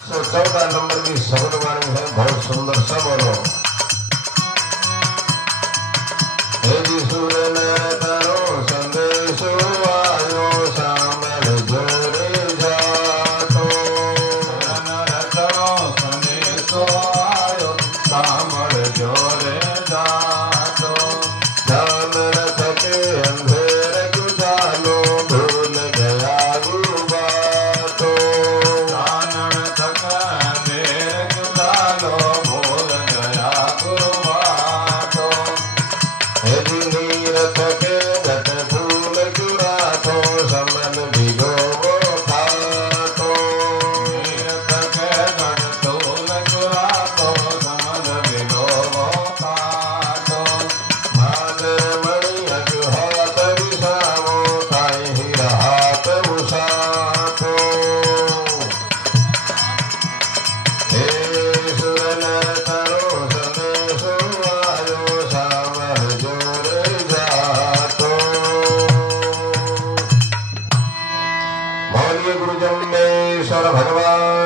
14 number की शब्द वाणी है, बहुत सुंदर सा बोलो। हे जी सूर ने तारो संदेशो आयो सामर जोरे जातो। तारो संदेशो आयो सामर जोरे जातो। जान रथ के अंधेर गुजालो भूल गया गुरु बातो। जान रथ के अंधेर गुजालो भूल गया गुरु बातो। हे जी नीरथ के घट फूल चुरातो समन भिगो खातो। नीरथ के घट फूल चुरातो समन भिगो खातो। मान मणि अजु हाथ विसावो थाई हीरा हाथ उसातो। हे सुरन तरो संदेशो आयो सामर जोरे जातो। बोलिए गुरु जम्बेश्वर भगवान